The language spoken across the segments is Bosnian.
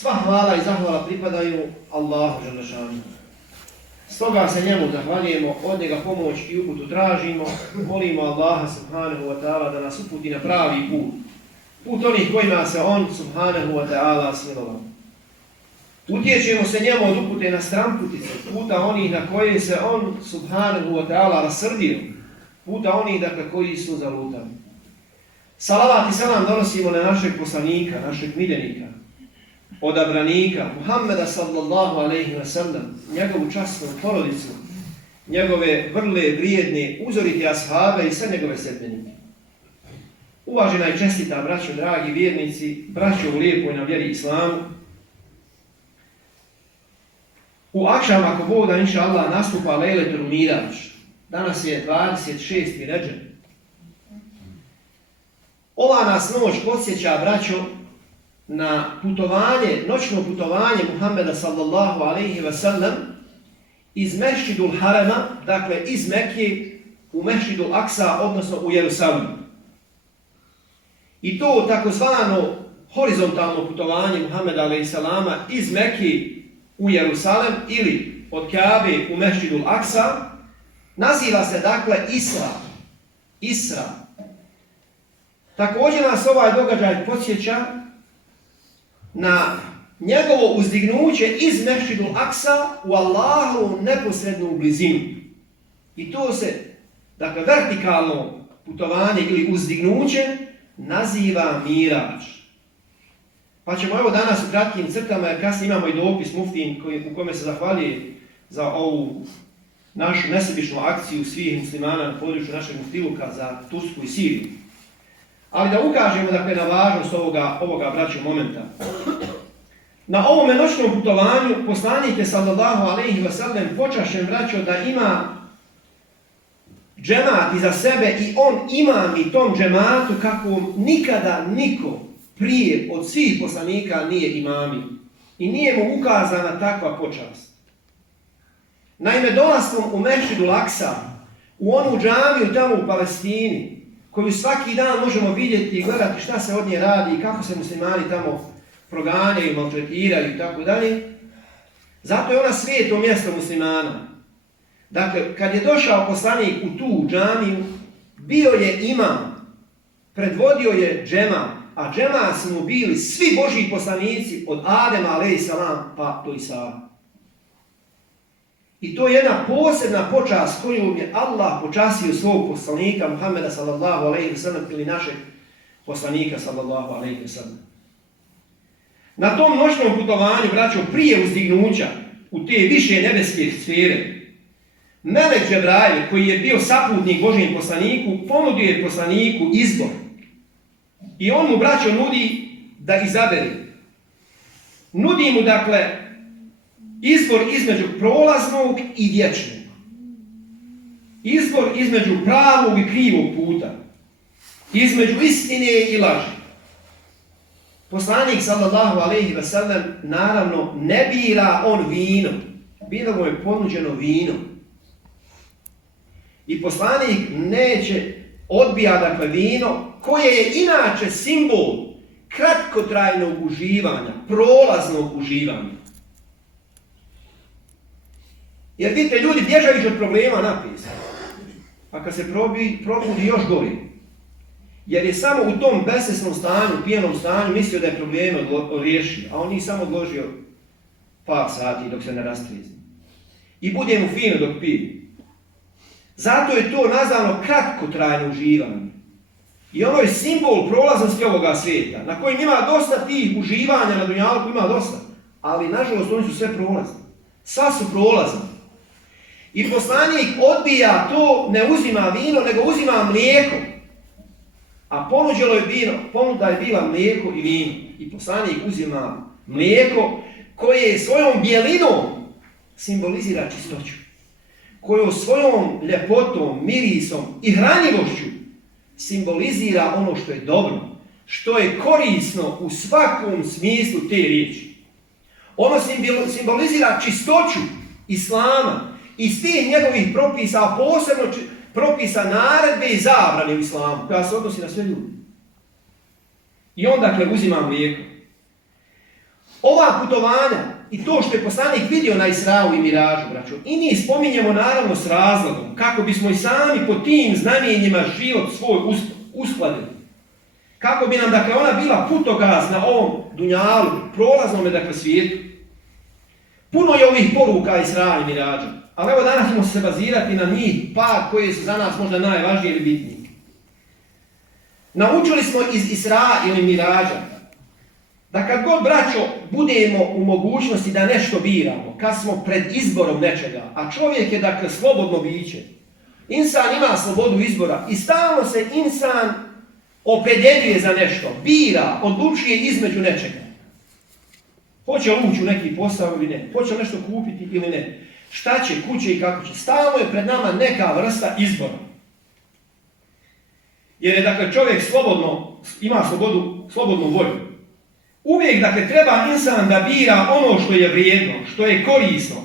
Sva hvala i zahvala pripadaju Allahu dželešanu. Stoga se njemu zahvaljujemo, od njega pomoć i uputu tražimo, molimo Allaha subhanahu wa ta'ala da nas uputi na pravi put. Put onih kojima se on subhanahu wa ta'ala smilovao. Utječemo se njemu od upute na stranputice, puta onih na koje se on subhanahu wa ta'ala rasrdio, puta onih dakle koji su zalutali. Salavat i salam donosimo na našeg poslanika, našeg miljenika, odabranika, Muhammeda sallallahu alejhi ve sellem, njegovu časnu porodicu, njegove vrle, vrijedne, uzorite ashabe i sve njegove sledbenike. Uvažena i čestita, braćo, dragi vjernici, braćo u lijepoj na vjeri islamu, u akšam, ako Bog da inša Allah, nastupa Lejletul Mirađ. Danas je 26. Redžep. Ova nas noć podsjeća, braćo, na putovanje, noćno putovanje Muhammeda sallallahu alejhi ve sellem iz Mešidul Harema, dakle iz Mekke u Mešidul Aksa, odnosno u Jerusalim. I to takozvano horizontalno putovanje Muhammeda alejhi selama iz Mekke u Jerusalim ili od Kabe u Mešidul Aksa naziva se dakle Isra. Također nas ovaj događaj podsjeća na njegovo uzdignuće iz Mešidul Aksa u Allahovu neposrednu blizinu. I to se, dakle, vertikalno putovanje ili uzdignuće naziva Mirađ. Pa ćemo evo danas u kratkim crtama, jer kasnije imamo i dopis muftin u kome se zahvaljuje za ovu našu nesebičnu akciju svih muslimana na području našeg muftiluka za Tursku i Siriju. Ali da ukažemo dakle, na važnost ovoga braću momenta. Na ovome noćnom putovanju poslanik je sallallahu alejhi ve sellem počašen braćo da ima džemat iza sebe i on imam i tom džematu kako nikada niko prije od svih poslanika nije imami. I nije mu ukazana takva počast. Naime, dolaskom u Mešidul Aksa, u onu džamiju tamo u Palestini, koju svaki dan možemo vidjeti i gledati šta se od nje radi i kako se muslimani tamo proganjaju, maltretiraju i tako dalje. Zato je ona svijeto mjesto muslimana. Dakle, kad je došao poslanik u tu džamiju, bio je imam, predvodio je džema, a džema su mu bili svi Božji poslanici od Adema a.s. pa do Isa. I to je jedna posebna počast koju je Allah počastio svog poslanika Muhammeda sallallahu alejhi ve sellem ili našeg poslanika sallallahu alejhi ve sellem. Na tom noćnom putovanju, braćo, prije uzdignuća u te više nebeske sfere, Melek Džebrail, koji je bio saputnik Božjem poslaniku, ponudio je poslaniku izbor. I on mu, braćo, nudi da izabere. Nudi mu, dakle, izbor između prolaznog i vječnog. Izbor između pravog i krivog puta. Između istine i laži. Poslanik sallallahu alejhi ve sellem naravno ne bira on vino. Bilo mu je ponuđeno vino. I poslanik neće odbija dakle vino koje je inače simbol kratkotrajnog uživanja, prolaznog uživanja. Jer vidite, ljudi bježaju od problema napisa. A kad se probudi još gori. Jer je samo u tom besesnom stanju, pijenom stanju mislio da je probleme riješio, a on nije samo odložio par sati dok se ne rastrijezni. I bude mu fino dok pije. Zato je to nazvano kratkotrajno uživanje. I ono je simbol prolaznosti ovoga svijeta, na kojem ima dosta tih uživanja na dunjalku, ima dosta. Ali nažalost oni su sve prolazni. Sva su prolazni. I poslanik odbija to, ne uzima vino, nego uzima mlijeko. A ponuda je bila mlijeko i vino. I poslanik uzima mlijeko koje svojom bijelinom simbolizira čistoću. Koju svojom ljepotom, mirisom i hranjivošću simbolizira ono što je dobro, što je korisno u svakom smislu te riječi. Ono simbolizira čistoću islama i svih njegovih propisa, a posebno propisa naredbe i zabrane u islamu, koja se odnosi na sve ljudi. I on dakle uzima mlijeko. ova putovanja i to što je poslanik vidio na Israu i Miražu, braćo, i mi spominjemo naravno s razlogom, kako bismo i sami po tim znamenjima život svoj uskladili. Kako bi nam, dakle, ona bila putokaz na ovom dunjalu, prolaznome, dakle, svijetu. Puno je ovih poruka Isra i Miraža, ali evo danas ćemo se bazirati na njih par koje su za nas možda najvažnije ili bitnije. Naučili smo iz Isra ili Miraža da kad god, braćo, budemo u mogućnosti da nešto biramo, kad smo pred izborom nečega, a čovjek je, dakle, slobodno biće, insan ima slobodu izbora i stalno se insan opredjeljuje za nešto, bira, odlučuje između nečega. Hoće li ući u neki posao ili ne, hoće li nešto kupiti ili ne, šta će, kuće i kako će. Stalno je pred nama neka vrsta izbora. Jer je, dakle, čovjek ima slobodnu volju. Uvijek, dakle, treba insan da bira ono što je vrijedno, što je korisno.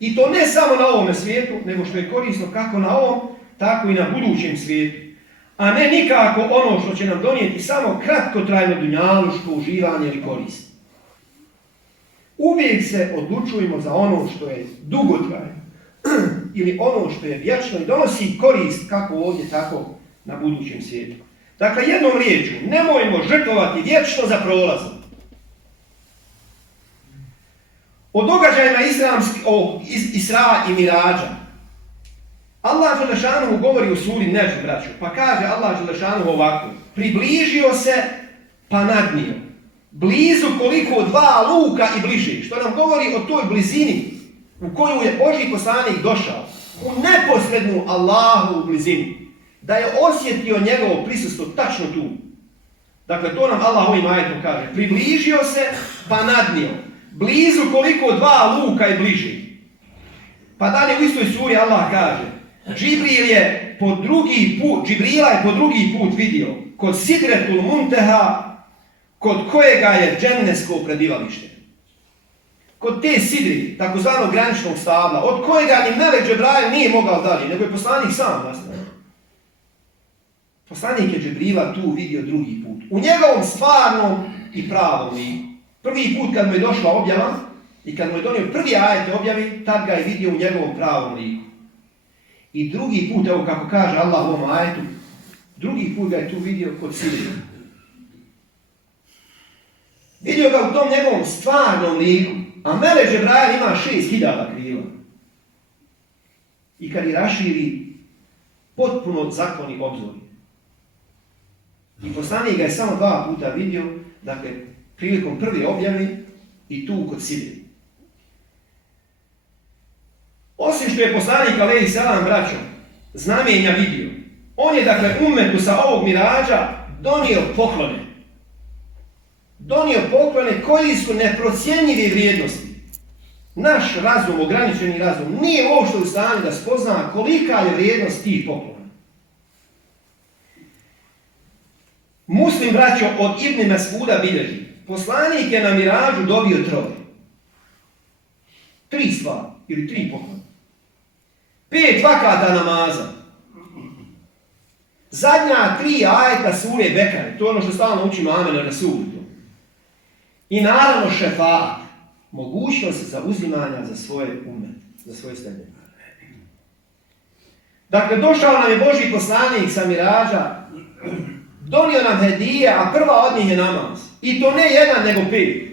I to ne samo na ovome svijetu, nego što je korisno kako na ovom, tako i na budućem svijetu. A ne nikako ono što će nam donijeti samo kratkotrajno dunjaluško uživanje ili korist. Uvijek se odlučujemo za ono što je dugotrajno ili ono što je vječno i donosi korist kako ovdje, tako na budućem svijetu. Dakle, jednom riječju, nemojmo žrtvovati vječno za prolazom. O događajima Isra i Mirađa Allah Đelešanuhu govori u suri Nedžm, braću, pa kaže Allah Đelešanuhu ovako: približio se pa nadnio, blizu koliko 2 luka i bliže, što nam govori o toj blizini u koju je Božji poslanik došao, u neposrednu Allahovu blizini, da je osjetio njegovo prisustvo tačno tu. Dakle, to nam Allah ovim ajetom kaže: približio se pa nadnio, blizu koliko 2 luka i bliže. Pa dalje u istoj suri Allah kaže: Džibrila je po drugi put vidio kod Sidretul Munteha, kod kojega je džennesko prebivalište. Kod te sidri, takozvanog graničnog stabla, od kojega ni Melek Džebrail nije mogao dalje, nego je poslanik sam nastavio. Poslanik je Džibrila tu vidio drugi put, u njegovom stvarnom i pravom liku. Prvi put kad mu je došla objava i kad mu je donio prvi ajet objavi, tad ga je vidio u njegovom pravom liku. I drugi put, evo kako kaže Allah u ovom ajetu, drugi put ga je tu vidio kod sidri. Vidio ga u tom njegovom stvarnom liku, a Melek Džebrail ima 6000 krila. I kad ih raširi, potpuno zakloni obzor. I poslanik ga je samo 2 puta vidio, dakle, prilikom prve objave i tu kod sidri. Osim što je poslanik alejhi selam, braćo, znamenja vidio, on je, dakle, ummetu sa ovog mirađa donio poklone. Donio poklone koji su neprocjenjive vrijednosti. Naš razum, ograničeni razum, nije uopšte u stanju da spozna kolika je vrijednost tih poklona. Muslim, braćo, od Ibn Mes'uda bilježi: poslanik je na mirađu dobio 3 stvari ili 3 poklona. 5 vakata namaza. Zadnja 3 ajeta sure Bekare, to je ono što stalno učimo Amen na Rasulu. I naravno šefaat, mogućnost zauzimanja za svoje ummete, za svoje stanje. Dakle, došao nam je Božji poslanik sa mirađa, donio nam hedije, a prva od njih je namaz. I to ne 1, nego 5.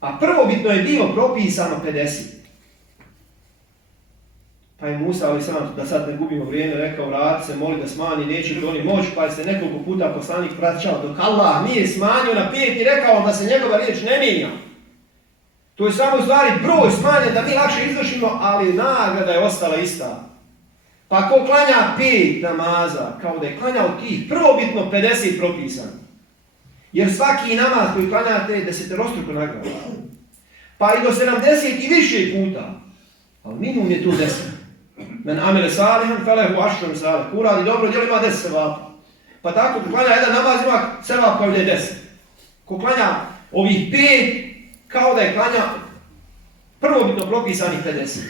A prvobitno je bilo propisano 50. Pa je Musa, ali sam, da sad ne gubimo vrijeme, rekao: vrati se, moli da smanji, neće li oni moći, pa je se nekoliko puta poslanik vraćao, dok Allah nije smanjio na 5 i rekao da se njegova riječ ne mijenja. To je samo u stvari broj smanjen da mi lakše izvršimo, ali nagrada je ostala ista. Pa ko klanja 5 namaza, kao da je klanjao tih prvobitno 50 propisano. Jer svaki namaz koji klanjate je 10-struko nagrada. Pa i do 70 i više puta. Ali minimum je tu 10. Men amele salihan felehu ašrom salih. Ko radi dobro djelo ima 10 sevapa. Pa tako ko klanja jedan namaz ima sevap kao da je 10. Ko klanja ovih 5 kao da je klanja prvobitno propisanih 50.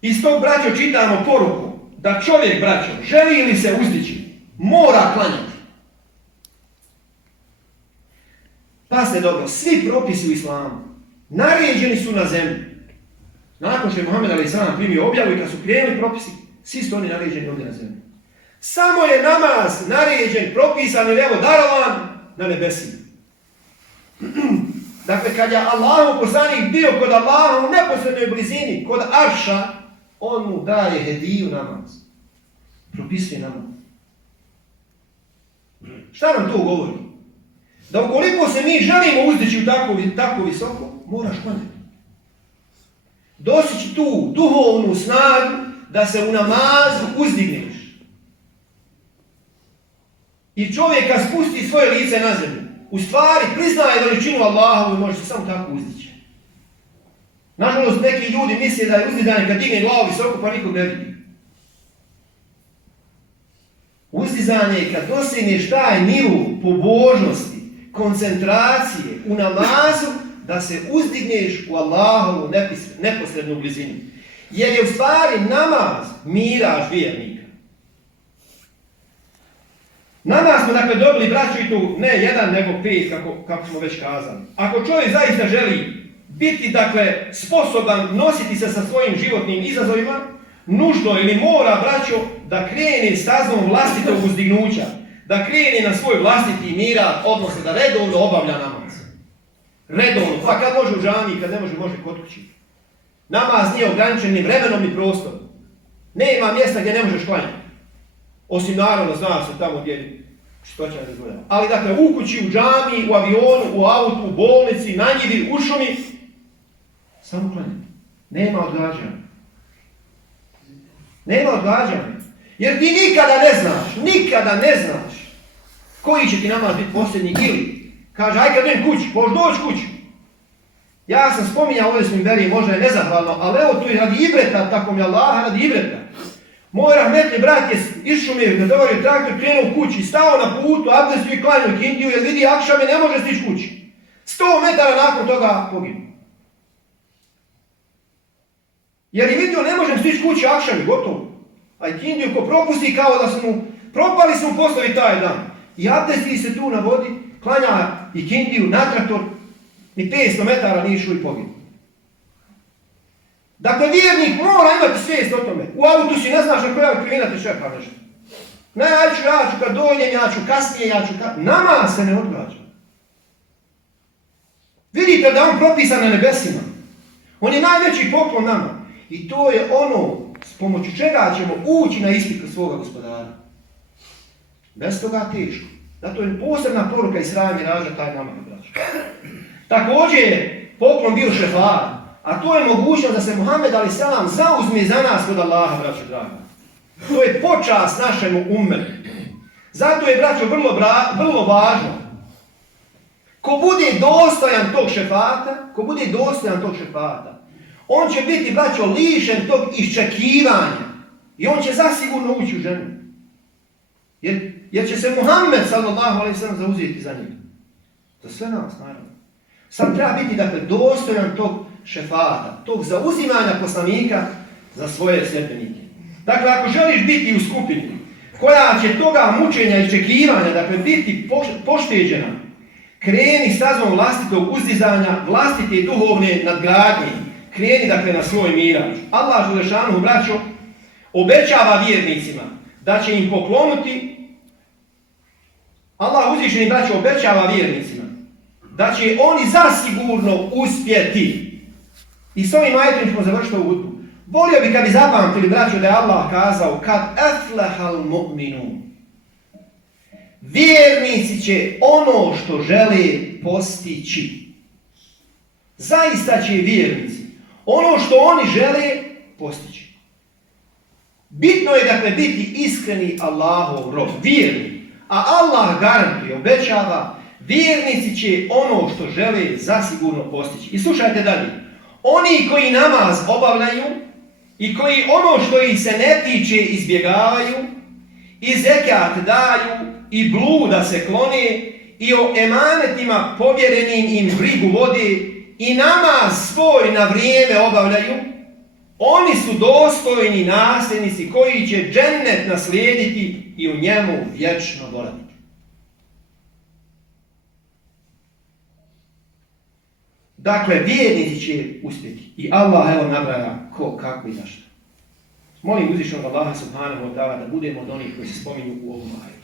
Iz tog, braćo, čitamo poruku da čovjek, braćo, želi li se uzdići, mora klanjati. Pazite dobro, svi propisi u islamu naređeni su na zemlji. Nakon što je Muhammed a.s. primio objavu i kad su krenuli propisi, svi su oni naređeni ovdje na zemlji. Samo je namaz naređen, propisan ili evo darovan na nebesima. Dakle, kad je Allahov poslanik bio kod Allaha u neposrednoj blizini, kod Arša, on mu daje hediju namaz. Propisuje namaz. Šta nam to govori? Da ukoliko se mi želimo uzdići u tako visoko, moraš klanjati. Dostići tu duhovnu snagu da se u namazu uzdigneš. I čovjeka spusti svoje lice na zemlju. U stvari priznaje veličinu Allahovu i može se samo tako uzdići. Nažalost, neki ljudi misle da je uzdizanje kad digne glavu visoko pa nikog ne vidi. Uzdizanje je kad dosegneš taj nivo pobožnosti, koncentracije u namazu, da se uzdigneš u Allahovu neposrednu blizinu. Jer je u stvari namaz miraž vjernika. Namaz smo dakle dobili, braćo, i tu ne jedan nego 5, kako smo već kazali. Ako čovjek zaista želi biti dakle sposoban nositi se sa svojim životnim izazovima, nužno ili mora, braćo, da krene stazom vlastitog uzdignuća, da krene na svoj vlastiti miraž, odnosno da redovno obavlja namaz. Redovno, pa kad može u džamiji, kad ne može, može kod kući. Namaz nije ograničen ni vremenom ni prostorom. Nema mjesta gdje ne možeš klanjati. Osim naravno, zna se tamo gdje čistoća ne dozvoljava. Ali dakle, u kući, u džamiji, u avionu, u autu, u bolnici, na njivi, u šumi, samo klanjati. Nema odgađanja. Nema odgađanja. Jer ti nikada ne znaš koji će ti namaz biti posljednji ili kaže, aj kad idem kući, možeš doći kući. Ja sam spominjao ovdje s Mimberiji, možda je nezahvalno, ali evo tu je radi ibreta, tako mi Allah, radi ibreta. Moj rahmetli brat je išumio, kad dovorio traktor, krenuo u kući, stao na putu, abdestio i klanjao kindiju, jer vidi akšame ne može stići kući. 100 metara nakon toga poginuo. Jer je vidio, ne možem stići kući akšame, gotovo. A i kindiju ko propusti kao da su mu, propali su mu poslovi taj dan. I abdesti se tu na vodi, klanja i kindiju na traktor, ni 500 metara nije išao i poginuo. Dakle, vjernik mora imati svijest o tome. U autu si ne znaš na koja krivina te čeka nešto. Ne, ja ću kad dođem, ja ću kasnije, nama se ne odgađa. Vidite da on propisan na nebesima. On je najveći poklon nama. I to je ono s pomoću čega ćemo ući na ispit kod svoga gospodara. Bez toga teško. Zato je posebna poruka Isra i Miraža taj nama braća. Također je poklon bio šefat. A to je mogućnost da se Muhammed a.s. zauzme za nas kod Allaha, braćo draga. To je počast našemu ummetu. Zato je, braćo, vrlo važno. Ko bude dostojan tog šefata, on će biti, braćo, lišen tog iščekivanja. I on će zasigurno ući u ženu. Jer će se Muhammed s.a.v. zauzeti za njega. Za sve nas, naravno. Sam treba biti, dakle, dostojan tog šefata, tog zauzimanja poslanika za svoje sljedbenike. Dakle, ako želiš biti u skupini koja će toga mučenja i iščekivanja, dakle, biti pošteđena, kreni stazom vlastitog uzdizanja, vlastite duhovne nadgradnje, kreni, dakle, na svoj miraž. Allah Želešanuhu, braćo, obećava vjernicima da će im poklonuti, Allah uzvišeni, braćo, obećava vjernicima da će oni zasigurno uspjeti. I s ovim ajetom ćemo završiti ovu hutbu. Volio bi kad bi zapamtili, braćo, da je Allah kazao kad aflahal mu'minun. Vjernici će ono što žele postići. Zaista će vjernici ono što oni žele postići. Bitno je, dakle, biti iskreni Allahov rob, vjerni. A Allah garantuje, obećava, vjernici će ono što žele zasigurno postići. I slušajte dalje. Oni koji namaz obavljaju i koji ono što ih se ne tiče izbjegavaju, i zekat daju, i bluda se klone, i o emanetima povjerenim im brigu vode, i namaz svoj na vrijeme obavljaju, oni su dostojni nasljednici koji će džennet naslijediti i u njemu vječno boraviti. Dakle, vjernici će uspjeti. I Allah evo nabraja ko, kako i zašto. Molim uzvišenog Allaha subhanahu wa ta'ala da budemo od onih koji se spominju u ovom ajetu.